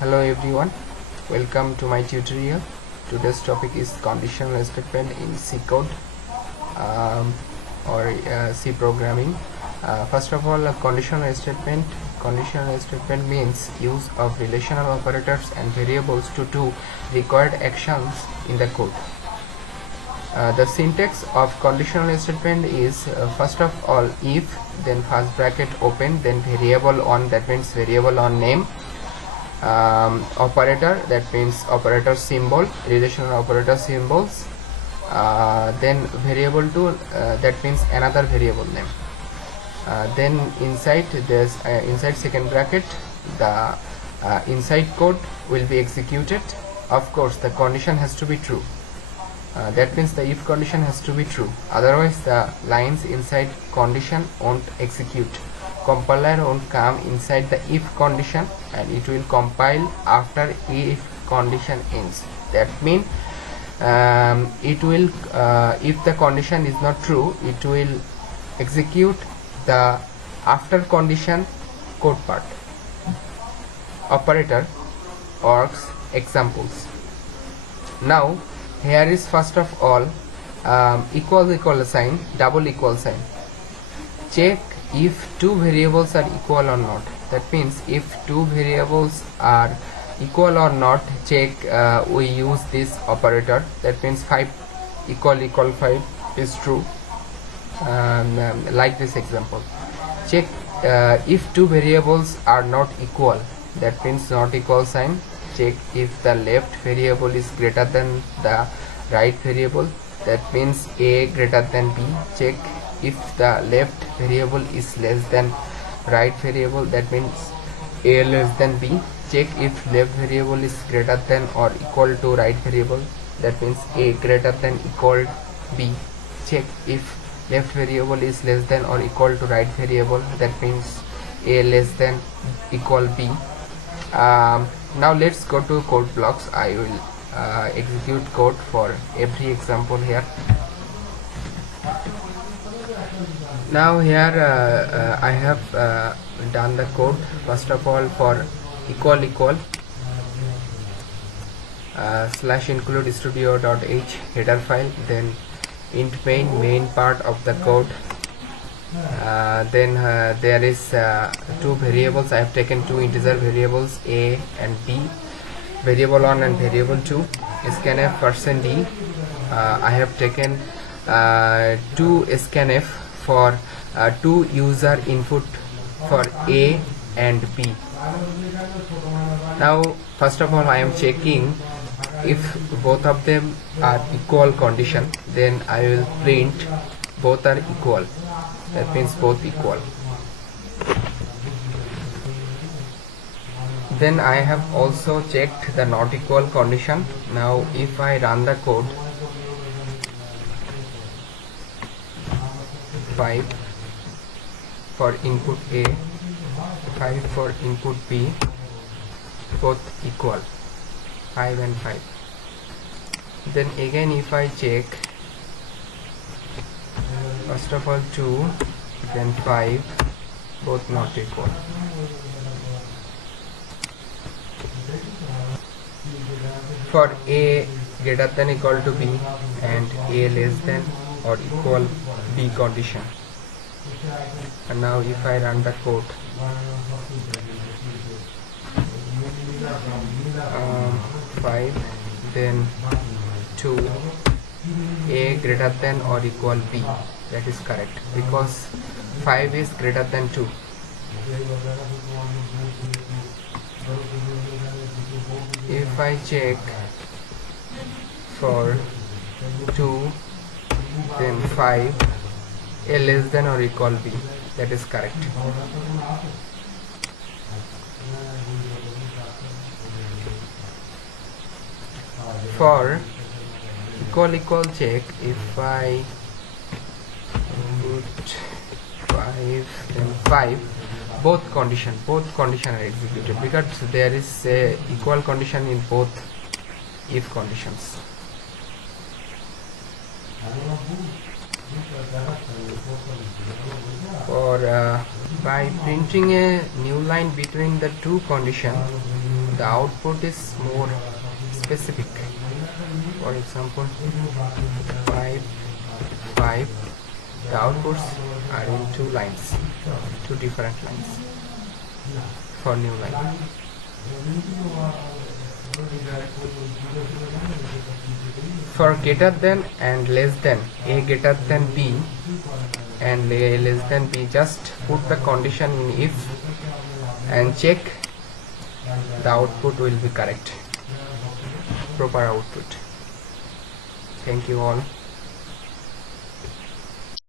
Hello everyone, welcome to my tutorial. Today's topic is conditional statement in C code or C programming. First of all, a conditional statement means use of relational operators and variables to do required actions in the code. The syntax of conditional statement is first of all if, then first bracket open, then variable on, that means variable on name, operator, that means operator symbol, relational operator symbols, then variable to, that means another variable name, then inside this inside second bracket the inside code will be executed. Of course the condition has to be true, that means the if condition has to be true, otherwise the lines inside condition won't execute. Compiler won't come inside the if condition and it will compile after if condition ends. That means it will if the condition is not true, it will execute the after condition code part. Operator works examples. Now here is first of all equal sign, double equal sign. Check if two variables are equal or not. That means if two variables are equal or not, check we use this operator. That means 5 equal 5 is true. Like this example, check if two variables are not equal, that means not equal sign. Check if the left variable is greater than the right variable, that means a greater than b. Check if the left variable is less than right variable, that means a less than b. Check if left variable is greater than or equal to right variable, that means a greater than equal b. Check if left variable is less than or equal to right variable, that means a less than equal b. Now let's go to code blocks. I will execute code for every example here. Now here I have done the code. First of all, for equal slash include studio.h header file, then int main part of the code, then there is two variables. I have taken two integer variables a and b, variable on and variable 2. scanf %d, I have taken two scanf for two user input for a and b. Now first of all I am checking if both of them are equal condition, then I will print both are equal, that means both equal. Then I have also checked the not equal condition. Now if I run the code, 5 for input a, 5 for input b, both equal, 5 and 5. Then again if I check, first of all 2, then 5, both not equal. For a greater than equal to b and a less than or equal b condition. And now if I run the code, 5, then 2, a greater than or equal b, that is correct because 5 is greater than 2. If I check for 2, then 5, a less than or equal b, that is correct. For equal check, if I put 5, then 5, both condition are executed because there is a equal condition in both if conditions. For by printing a new line between the two conditions, the output is more specific. For example, 5 5, the outputs are in two lines, two different lines for new line. For greater than and less than, a greater than b and a less than b, just put the condition in if and check the output will be correct, proper output. Thank you all.